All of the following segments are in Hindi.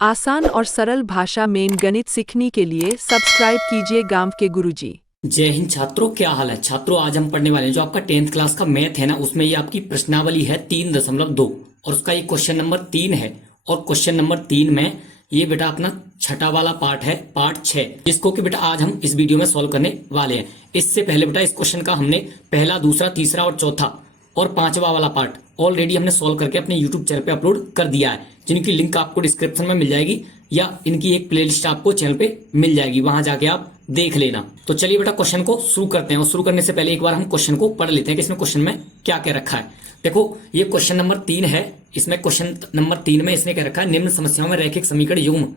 आसान और सरल भाषा में गणित सीखने के लिए सब्सक्राइब कीजिए गांव के गुरुजी। जय हिंद छात्रों, क्या हाल है छात्रों। आज हम पढ़ने वाले हैं जो आपका 10th क्लास का मैथ है ना, उसमें ये आपकी प्रश्नावली है 3.2 और उसका ये क्वेश्चन नंबर 3 है। और क्वेश्चन नंबर 3 में ये बेटा अपना छठा वाला पार्ट है, पार्ट 6, जिसको कि बेटा आज हम इस वीडियो में सॉल्व करने वाले हैं। इससे पहले बेटा इस क्वेश्चन का हमने पहला, दूसरा, तीसरा और चौथा और पांचवा वाला पार्ट ऑलरेडी हमने सॉल्व करके अपने यूट्यूब चैनल पे अपलोड कर दिया है, जिनकी लिंक आपको डिस्क्रिप्शन में मिल जाएगी या इनकी एक प्लेलिस्ट आपको चैनल पे मिल जाएगी, वहां जाके आप देख लेना। तो चलिए बेटा क्वेश्चन को शुरू करते हैं और शुरू करने से पहले एक बार हम क्वेश्चन को पढ़ लेते हैं कि इसमें क्वेश्चन में क्या क्या रखा है। देखो ये क्वेश्चन नंबर 3 है। इसमें क्वेश्चन नंबर 3 में इसने क्या रखा है, निम्न समस्याओं में रैखिक समीकरण युग्म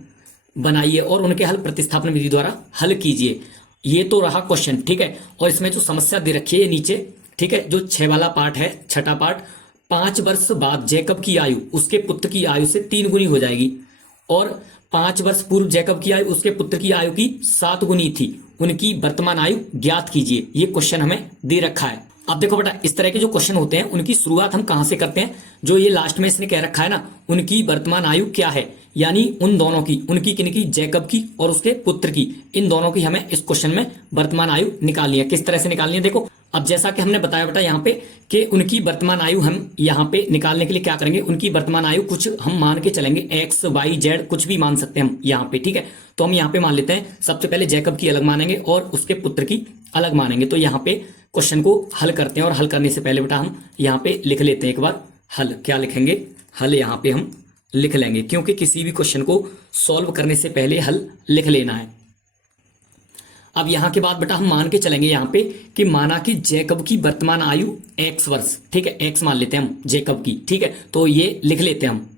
बनाइए और उनके हल प्रतिस्थापन विधि द्वारा हल कीजिए। ये तो रहा क्वेश्चन, ठीक है। और इसमें जो समस्या दे रखी है ये नीचे, ठीक है, जो 6 वाला पार्ट है, छठा पार्ट, 5 वर्ष बाद जैकब की आयु उसके पुत्र की आयु से 3 गुनी हो जाएगी और 5 वर्ष पूर्व जैकब की आयु उसके पुत्र की आयु की 7 गुनी थी, उनकी वर्तमान आयु ज्ञात कीजिए। ये क्वेश्चन हमें दे रखा है। अब देखो बेटा इस तरह के जो क्वेश्चन होते हैं उनकी शुरुआत हम कहां से करते हैं, जो ये लास्ट में इसने कह रखा है ना, उनकी वर्तमान आयु क्या है, यानी उन दोनों की, उनकी किनकी, जैकब की और उसके पुत्र की, इन दोनों की हमें इस क्वेश्चन में वर्तमान आयु निकालनी है। किस तरह से निकालनी है देखो, अब जैसा कि हमने बताया बेटा यहाँ पे कि उनकी वर्तमान आयु हम यहाँ पे निकालने के लिए क्या करेंगे, उनकी वर्तमान आयु कुछ हम मान के चलेंगे, एक्स वाई जेड कुछ भी मान सकते हैं हम यहाँ पे, ठीक है। तो हम यहाँ पे मान लेते हैं, सबसे पहले जैकब की अलग मानेंगे और उसके पुत्र की अलग मानेंगे। तो यहाँ पे क्वेश्चन को हल करते हैं और हल करने से पहले बेटा हम यहाँ पे लिख लेते हैं एक बार हल। क्या लिखेंगे, हल यहाँ पे हम लिख लेंगे, क्योंकि किसी भी क्वेश्चन को सॉल्व करने से पहले हल लिख लेना है। अब यहां के बाद बेटा हम मान के चलेंगे यहाँ पे कि माना कि जैकब की वर्तमान आयु x वर्ष, ठीक है, x मान लेते हैं हम जैकब की, ठीक है। तो ये लिख लेते हैं हम।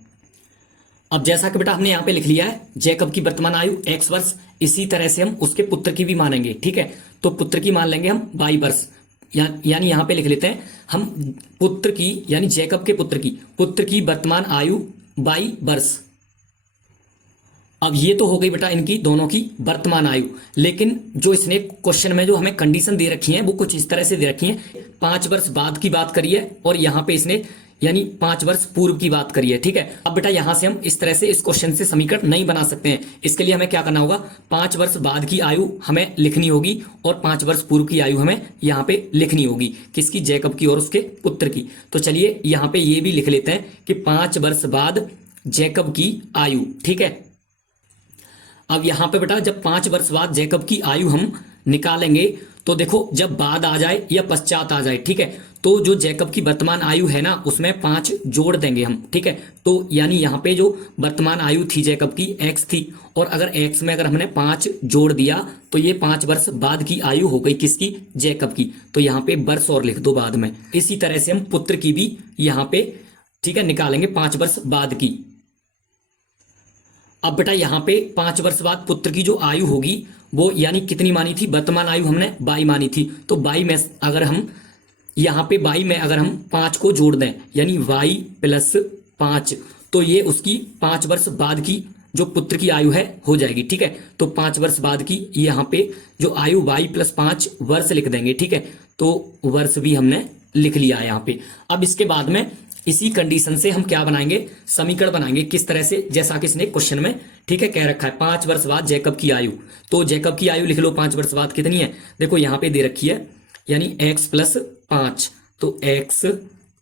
अब जैसा कि बेटा हमने यहाँ पे लिख लिया है जैकब की वर्तमान आयु x वर्ष, इसी तरह से हम उसके पुत्र की भी मानेंगे, ठीक है। तो पुत्र की मान लेंगे हम y वर्ष, यानी यहाँ पे लिख लेते हैं हम पुत्र की, यानी जैकब के पुत्र की वर्तमान आयु y वर्ष। अब ये तो हो गई बेटा इनकी दोनों की वर्तमान आयु, लेकिन जो इसने क्वेश्चन में जो हमें कंडीशन दे रखी है वो कुछ इस तरह से दे रखी है, 5 वर्ष बाद की बात करी है और यहाँ पे इसने यानी 5 वर्ष पूर्व की बात करी है, ठीक है। अब बेटा यहां से हम इस तरह से इस क्वेश्चन से समीकरण नहीं बना सकते हैं। इसके लिए हमें क्या करना होगा, 5 वर्ष बाद की आयु हमें लिखनी होगी और 5 वर्ष पूर्व की आयु हमें यहाँ पे लिखनी होगी, किसकी, जैकब की और उसके पुत्र की। तो चलिए यहाँ पे ये भी लिख लेते हैं कि 5 वर्ष बाद जैकब की आयु, ठीक है। अब यहां पे बेटा जब 5 वर्ष बाद जैकब की आयु हम निकालेंगे तो देखो जब बाद आ जाए या पश्चात आ जाए, ठीक है, तो जो जैकब की वर्तमान आयु है ना उसमें 5 जोड़ देंगे हम, ठीक है। तो यानी यहाँ पे जो वर्तमान आयु थी जैकब की x थी और अगर x में अगर हमने 5 जोड़ दिया तो ये 5 वर्ष बाद की आयु हो गई किसकी, जैकब की। तो यहाँ पे वर्ष और लिख दो बाद में। इसी तरह से हम पुत्र की भी यहाँ पे, ठीक है, निकालेंगे 5 वर्ष बाद की। अब बेटा यहाँ पे 5 वर्ष बाद पुत्र की जो आयु होगी वो यानी कितनी मानी थी, वर्तमान आयु हमने 22 मानी थी। तो 22 में अगर हम यहाँ पे 22 में अगर हम 5 को जोड़ दें यानी y प्लस 5, तो ये उसकी 5 वर्ष बाद की जो पुत्र की आयु है हो जाएगी, ठीक है। तो 5 वर्ष बाद की यहाँ पे जो आयु y प्लस 5 वर्ष लिख देंगे, ठीक है। तो वर्ष भी हमने लिख लिया है यहाँ पे। अब इसके बाद में इसी कंडीशन से हम क्या बनाएंगे, समीकरण बनाएंगे। किस तरह से, जैसा कि इसने क्वेश्चन में, ठीक है, कह रखा है 5 वर्ष बाद जैकब की आयु। तो जैकब की आयु लिख लो 5 वर्ष बाद कितनी है, देखो यहाँ पे दे रखी है यानी x प्लस 5, तो x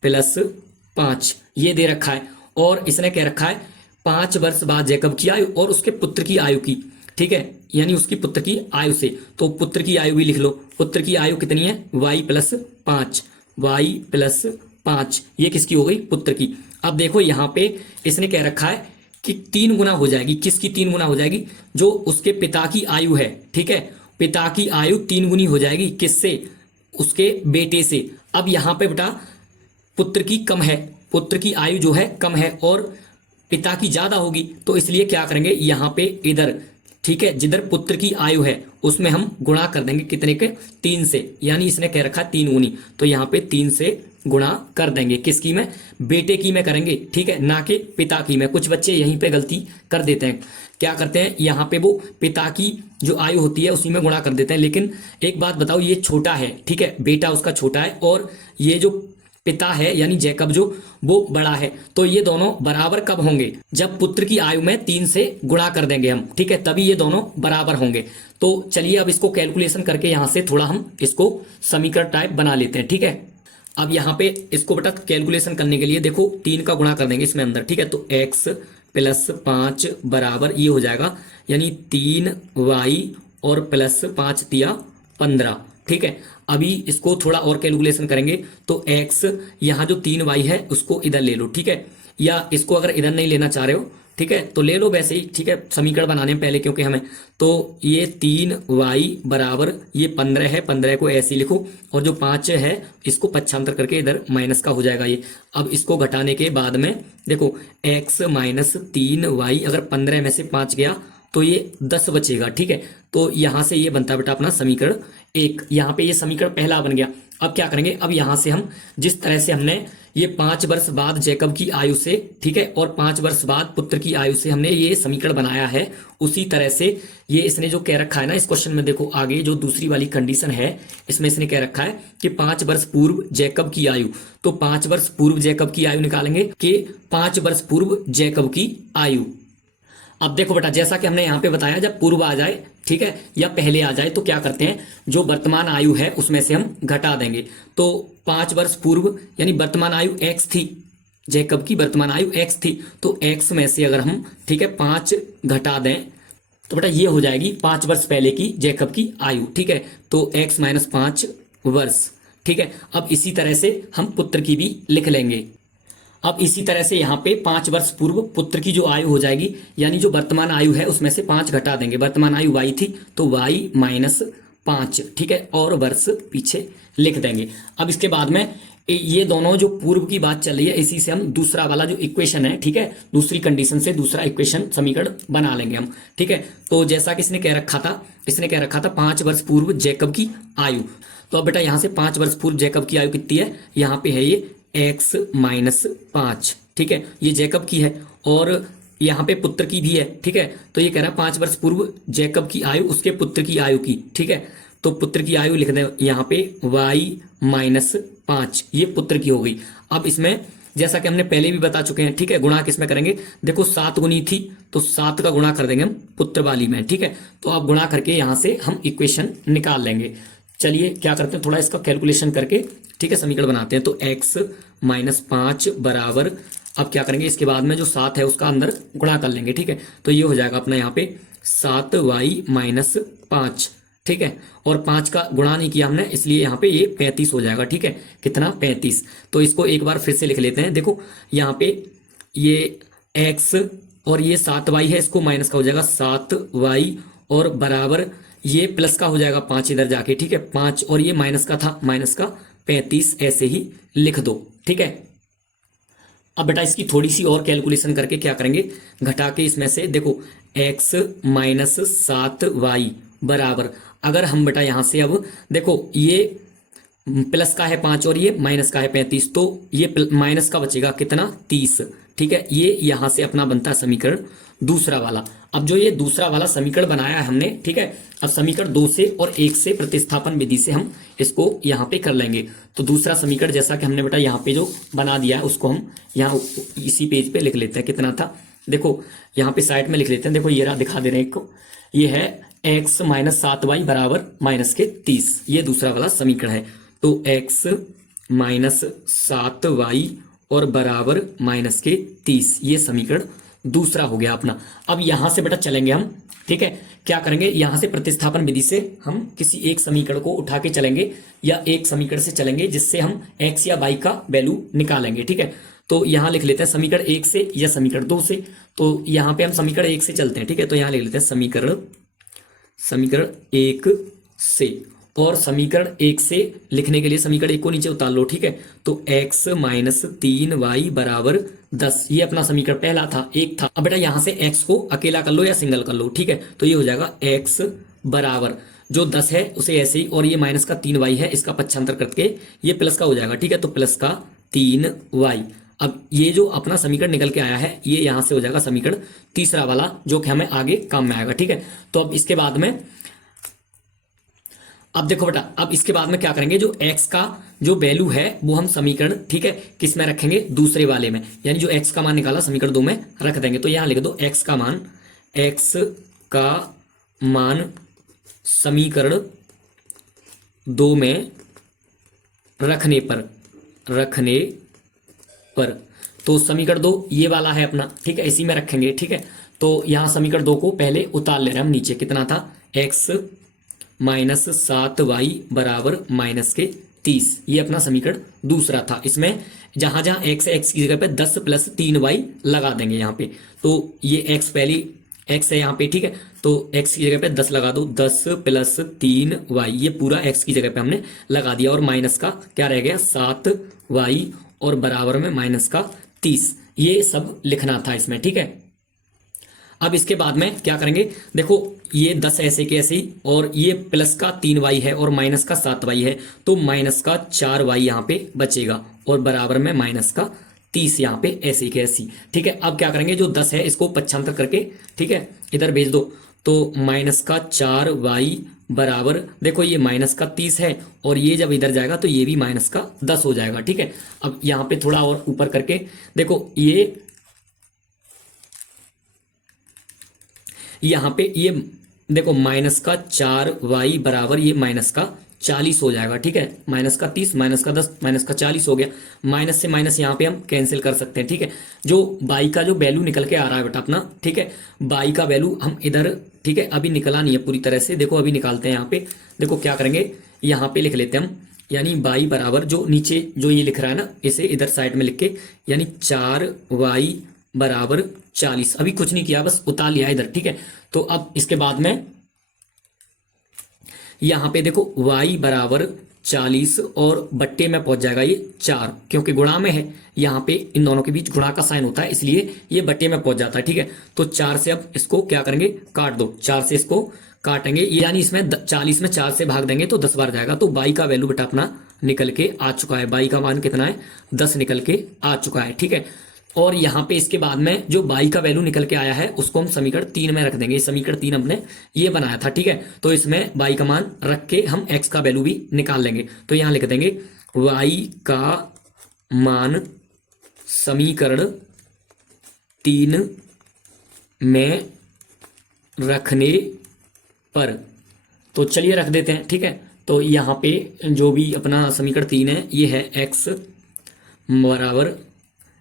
प्लस 5 ये दे रखा है। और इसने कह रखा है 5 वर्ष बाद जैकब की आयु और उसके पुत्र की आयु की, ठीक है, यानी उसकी पुत्र की आयु से। तो पुत्र की आयु भी लिख लो, पुत्र की आयु कितनी है, y प्लस 5, y प्लस 5 ये किसकी हो गई, पुत्र की। अब देखो यहाँ पे इसने कह रखा है कि 3 गुना हो जाएगी, किसकी 3 गुना हो जाएगी, जो उसके पिता की आयु है, ठीक है, पिता की आयु 3 गुनी हो जाएगी, किससे, उसके बेटे से। अब यहाँ पे बेटा पुत्र की कम है, पुत्र की आयु जो है कम है और पिता की ज्यादा होगी, तो इसलिए क्या करेंगे यहाँ पे इधर, ठीक है, जिधर पुत्र की आयु है उसमें हम गुणा कर देंगे कितने के, 3 से, यानी इसने कह रखा है 3 गुनी, तो यहाँ पे 3 से गुणा कर देंगे, किसकी में, बेटे की में करेंगे, ठीक है, ना कि पिता की में। कुछ बच्चे यहीं पे गलती कर देते हैं, क्या करते हैं यहाँ पे वो पिता की जो आयु होती है उसी में गुणा कर देते हैं। लेकिन एक बात बताओ, ये छोटा है, ठीक है, बेटा उसका छोटा है और ये जो पिता है यानी जैकब जो, वो बड़ा है। तो ये दोनों बराबर कब होंगे? जब पुत्र की आयु में 3 से गुणा कर देंगे हम, ठीक है, तभी ये दोनों बराबर होंगे। तो चलिए अब इसको कैलकुलेशन करके यहां से थोड़ा हम इसको समीकरण टाइप बना लेते हैं, ठीक है। अब यहाँ पे इसको बेटा कैलकुलेशन करने के लिए देखो 3 का गुणा कर देंगे इसमें अंदर, ठीक है। तो x प्लस 5 बराबर ये हो जाएगा, यानी 3y और प्लस 5 दिया 15, ठीक है। अभी इसको थोड़ा और कैलकुलेशन करेंगे तो x यहाँ जो 3y है उसको इधर ले लो, ठीक है, या इसको अगर इधर नहीं लेना चाह रहे हो, ठीक है, तो ले लो वैसे ही, ठीक है, समीकरण बनाने में पहले क्योंकि हमें, तो ये 3y बराबर ये 15 है, 15 को ऐसे ही लिखो, और जो 5 है इसको पक्षांतर करके इधर माइनस का हो जाएगा ये। अब इसको घटाने के बाद में देखो x माइनस 3y, अगर 15 में से 5 गया तो ये 10 बचेगा, ठीक है। तो यहां से ये बनता है बेटा अपना समीकरण 1। यहाँ पे ये समीकरण पहला बन गया। अब क्या करेंगे, अब यहां से हम जिस तरह से हमने ये 5 वर्ष बाद जैकब की आयु से, ठीक है, और 5 वर्ष बाद पुत्र की आयु से हमने ये समीकरण बनाया है, उसी तरह से ये इसने जो कह रखा है ना इस क्वेश्चन में, देखो आगे जो दूसरी वाली कंडीशन है इसमें इसने कह रखा है कि 5 वर्ष पूर्व जैकब की आयु, तो 5 वर्ष पूर्व जैकब की आयु निकालेंगे कि 5 वर्ष पूर्व जैकब की आयु। अब देखो बेटा जैसा कि हमने यहाँ पे बताया, जब पूर्व आ जाए, ठीक है, या पहले आ जाए तो क्या करते हैं, जो वर्तमान आयु है उसमें से हम घटा देंगे। तो 5 वर्ष पूर्व यानी वर्तमान आयु x थी, जैकब की वर्तमान आयु x थी, तो x में से अगर हम, ठीक है, 5 घटा दें तो बेटा ये हो जाएगी 5 वर्ष पहले की जैकब की आयु, ठीक है। तो x माइनस 5 वर्ष, ठीक है। अब इसी तरह से हम पुत्र की भी लिख लेंगे। अब इसी तरह से यहाँ पे 5 वर्ष पूर्व पुत्र की जो आयु हो जाएगी, यानी जो वर्तमान आयु है उसमें से 5 घटा देंगे। वर्तमान आयु y थी तो y माइनस 5, ठीक है, और वर्ष पीछे लिख देंगे। अब इसके बाद में ये दोनों जो पूर्व की बात चल रही है, इसी से हम दूसरा वाला जो इक्वेशन है, ठीक है, दूसरी कंडीशन से दूसरा इक्वेशन समीकरण बना लेंगे हम, ठीक है। तो जैसा कि इसने कह रखा था 5 वर्ष पूर्व जैकब की आयु। तो अब बेटा यहाँ से 5 वर्ष पूर्व जैकब की आयु कितनी है, यहाँ पे है ये x माइनस 5, ठीक है, ये जैकब की है, और यहाँ पे पुत्र की भी है, ठीक है। तो ये कह रहा है 5 वर्ष पूर्व जैकब की आयु उसके पुत्र की आयु की, ठीक है। तो पुत्र की आयु लिख दें यहाँ पे y माइनस 5, ये पुत्र की हो गई। अब इसमें जैसा कि हमने पहले भी बता चुके हैं, ठीक है, गुणा किसमें करेंगे, देखो 7 गुनी थी तो 7 का गुणा कर देंगे हम पुत्र वाली में, ठीक है। तो अब गुणा करके यहाँ से हम इक्वेशन निकाल लेंगे। चलिए क्या करते हैं, थोड़ा इसका कैलकुलेशन करके, ठीक है, समीकरण बनाते हैं। तो x माइनस 5 बराबर, अब क्या करेंगे, इसके बाद में जो 7 है उसका अंदर गुणा कर लेंगे, ठीक है। तो ये हो जाएगा अपना यहाँ पे 7y माइनस 5, ठीक है, और 5 का गुणा नहीं किया हमने इसलिए यहाँ पे ये 35 हो जाएगा, ठीक है। कितना, 35। तो इसको एक बार फिर से लिख लेते हैं। देखो यहाँ पे ये x और ये 7y है, इसको माइनस का हो जाएगा 7y, और बराबर ये प्लस का हो जाएगा 5 इधर जाके, ठीक है, 5, और ये माइनस का था, माइनस का 35 ऐसे ही लिख दो, ठीक है। अब बेटा इसकी थोड़ी सी और कैलकुलेशन करके क्या करेंगे, घटा के इसमें से देखो x माइनस 7y बराबर, अगर हम बेटा यहां से अब देखो ये प्लस का है 5 और ये माइनस का है 35, तो ये माइनस का बचेगा कितना, 30, ठीक है। ये यहां से अपना बनता है समीकरण दूसरा वाला। अब जो ये दूसरा वाला समीकरण बनाया है हमने, ठीक है, अब समीकरण 2 से और 1 से प्रतिस्थापन विधि से हम इसको यहाँ पे कर लेंगे। तो दूसरा समीकरण जैसा कि हमने बेटा यहाँ पे जो बना दिया है उसको हम यहाँ इसी पेज पे लिख लेते हैं। कितना था, देखो यहाँ पे साइड में लिख लेते हैं, देखो ये रहा, दिखा दे रहे हैं एक को, ये है x माइनस 7y बराबर माइनस के 30, ये दूसरा वाला समीकरण है। तो x माइनस 7y और बराबर माइनस के 30, ये समीकरण दूसरा हो गया अपना। अब यहां से बेटा चलेंगे हम, ठीक है, क्या करेंगे, यहां से प्रतिस्थापन विधि से हम किसी एक समीकरण को उठा के चलेंगे या एक समीकरण से चलेंगे जिससे हम x या y का वैल्यू निकालेंगे, ठीक है। तो यहां लिख लेते हैं समीकरण 1 से या समीकरण 2 से। तो यहां पे हम समीकरण 1 से चलते हैं, ठीक है। तो यहां लिख लेते हैं समीकरण 1 से, और समीकरण 1 से लिखने के लिए समीकरण 1 को नीचे उतार लो, ठीक है। तो x माइनस 3y बराबर 10, ये अपना समीकरण पहला था, 1 था। अब बेटा यहां से x को अकेला कर लो या सिंगल कर लो, ठीक है। तो ये हो जाएगा x बराबर जो 10 है उसे ऐसे ही, और ये माइनस का 3y है, इसका पक्षांतर करके ये प्लस का हो जाएगा, ठीक है। तो प्लस का 3y। अब ये जो अपना समीकरण निकल के आया है ये यहां से हो जाएगा समीकरण तीसरा वाला, जो कि हमें आगे काम में आएगा, ठीक है। तो अब इसके बाद में अब देखो बेटा, अब इसके बाद में क्या करेंगे, जो x का जो वैल्यू है वो हम समीकरण, ठीक है, किस में रखेंगे, दूसरे वाले में, यानी जो x का मान निकाला समीकरण 2 में रख देंगे। तो यहां लिख दो x का मान समीकरण 2 में रखने पर तो समीकरण 2 ये वाला है अपना, ठीक है, इसी में रखेंगे, ठीक है। तो यहां समीकरण 2 को पहले उतार ले रहे हैं हम नीचे, कितना था, x माइनस 7y बराबर माइनस के 30, ये अपना समीकरण दूसरा था। इसमें जहां जहां x है, x की जगह पे 10 प्लस 3y लगा देंगे यहाँ पे। तो ये x पहली x है यहाँ पे, ठीक है, तो x की जगह पे 10 लगा दो, 10 प्लस 3y, ये पूरा x की जगह पे हमने लगा दिया, और माइनस का क्या रह गया, 7y, और बराबर में माइनस का 30, ये सब लिखना था इसमें, ठीक है। अब इसके बाद में क्या करेंगे, देखो ये 10 ऐसे के ऐसे ही, और ये प्लस का 3y है और माइनस का 7y है, तो माइनस का 4y यहाँ पे बचेगा, और बराबर में माइनस का 30 यहाँ पे ऐसे के ऐसी, ठीक है। अब क्या करेंगे, जो 10 है इसको पक्षांतर करके, ठीक है, इधर भेज दो, तो माइनस का 4y बराबर, देखो ये माइनस का 30 है, और ये जब इधर जाएगा तो ये भी माइनस का 10 हो जाएगा, ठीक है। अब यहाँ पे थोड़ा और ऊपर करके देखो, ये यहाँ पे ये देखो माइनस का 4y बराबर ये माइनस का 40 हो जाएगा, ठीक है, माइनस का 30 माइनस का 10 माइनस का 40 हो गया। माइनस से माइनस यहाँ पे हम कैंसिल कर सकते हैं, ठीक है। जो y का जो वैल्यू निकल के आ रहा है बेटा अपना, ठीक है, y का वैल्यू हम इधर, ठीक है, अभी निकला नहीं है पूरी तरह से, देखो अभी निकालते हैं यहाँ पे। देखो क्या करेंगे, यहाँ पे लिख लेते हैं हम, यानी y बराबर जो नीचे जो ये लिख रहा है ना, इसे इधर साइड में लिख के, यानी 4y बराबर 40, अभी कुछ नहीं किया, बस उतार लिया इधर, ठीक है। तो अब इसके बाद में यहां पे देखो y बराबर 40 और बट्टे में पहुंच जाएगा ये 4, क्योंकि गुणा में है, यहाँ पे इन दोनों के बीच गुणा का साइन होता है, इसलिए ये बट्टे में पहुंच जाता है, ठीक है। तो 4 से अब इसको क्या करेंगे, काट दो, 4 से इसको काटेंगे, यानी इसमें 40 में 4 से भाग देंगे तो 10 बार जाएगा। तो y का वैल्यू बेटा अपना निकल के आ चुका है, y का मान कितना है, 10 निकल के आ चुका है, ठीक है। और यहाँ पे इसके बाद में जो y का वैल्यू निकल के आया है उसको हम समीकरण 3 में रख देंगे, समीकरण 3 हमने ये बनाया था, ठीक है। तो इसमें y का मान रख के हम x का वैल्यू भी निकाल लेंगे। तो यहाँ लिख देंगे y का मान समीकरण 3 में रखने पर, तो चलिए रख देते हैं, ठीक है। तो यहाँ पे जो भी अपना समीकरण 3 है, ये है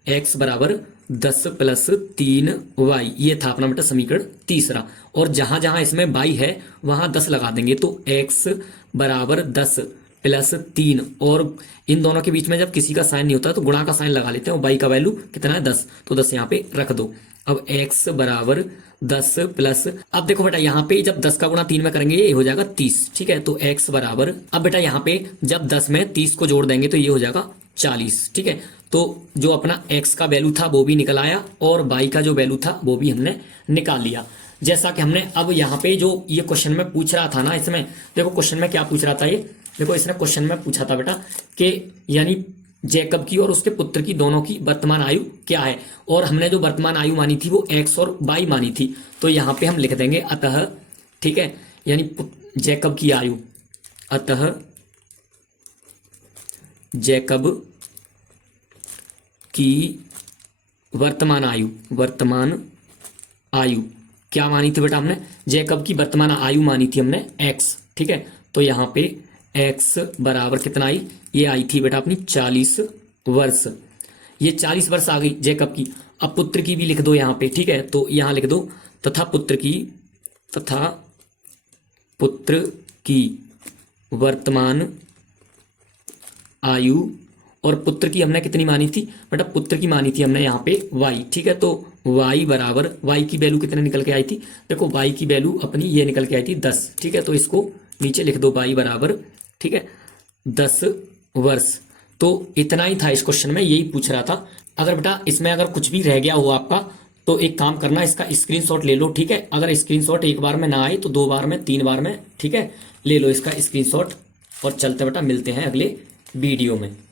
x बराबर 10 प्लस 3y, ये था अपना बेटा समीकरण तीसरा। और जहां जहां इसमें y है वहां 10 लगा देंगे, तो x बराबर 10 प्लस 3, और इन दोनों के बीच में जब किसी का साइन नहीं होता तो गुणा का साइन लगा लेते हैं, और y का वैल्यू कितना है, 10, तो 10 यहाँ पे रख दो। अब x बराबर 10 प्लस, अब देखो बेटा यहाँ पे जब 10 का गुणा 3 में करेंगे ये हो जाएगा 30, ठीक है। तो x बराबर, अब बेटा यहाँ पे जब 10 में 30 को जोड़ देंगे तो ये हो जाएगा 40, ठीक है। तो जो अपना x का वैल्यू था वो भी निकल आया, और y का जो वैल्यू था वो भी हमने निकाल लिया, जैसा कि हमने। अब यहाँ पे जो ये क्वेश्चन में पूछ रहा था ना, इसमें देखो क्वेश्चन में क्या पूछ रहा था, ये देखो इसने क्वेश्चन में पूछा था बेटा कि यानी जैकब की और उसके पुत्र की दोनों की वर्तमान आयु क्या है, और हमने जो वर्तमान आयु मानी थी वो x और y मानी थी। तो यहाँ पे हम लिख देंगे अतः, ठीक है, यानी जैकब की आयु, अतः जैकब की वर्तमान आयु क्या मानी थी बेटा हमने, जैकब की वर्तमान आयु मानी थी हमने x, ठीक है। तो यहाँ पे x बराबर कितना आई, ये आई थी बेटा अपनी 40 वर्ष, ये 40 वर्ष आ गई जैकब की। अब पुत्र की भी लिख दो यहाँ पे, ठीक है। तो यहाँ लिख दो तथा पुत्र की वर्तमान आयु, और पुत्र की हमने कितनी मानी थी बेटा, पुत्र की मानी थी हमने यहाँ पे y, ठीक है। तो y बराबर, y की वैल्यू कितने निकल के आई थी, देखो y की वैल्यू अपनी ये निकल के आई थी 10, ठीक है। तो इसको नीचे लिख दो, y बराबर, ठीक है, 10 वर्ष। तो इतना ही था इस क्वेश्चन में, यही पूछ रहा था। अगर बेटा इसमें अगर कुछ भी रह गया हो आपका तो एक काम करना, इसका स्क्रीनशॉट ले लो, ठीक है। अगर स्क्रीनशॉट एक बार में ना आए तो 2 बार में, 3 बार में, ठीक है, ले लो इसका स्क्रीनशॉट, और चलते बेटा मिलते हैं अगले वीडियो में।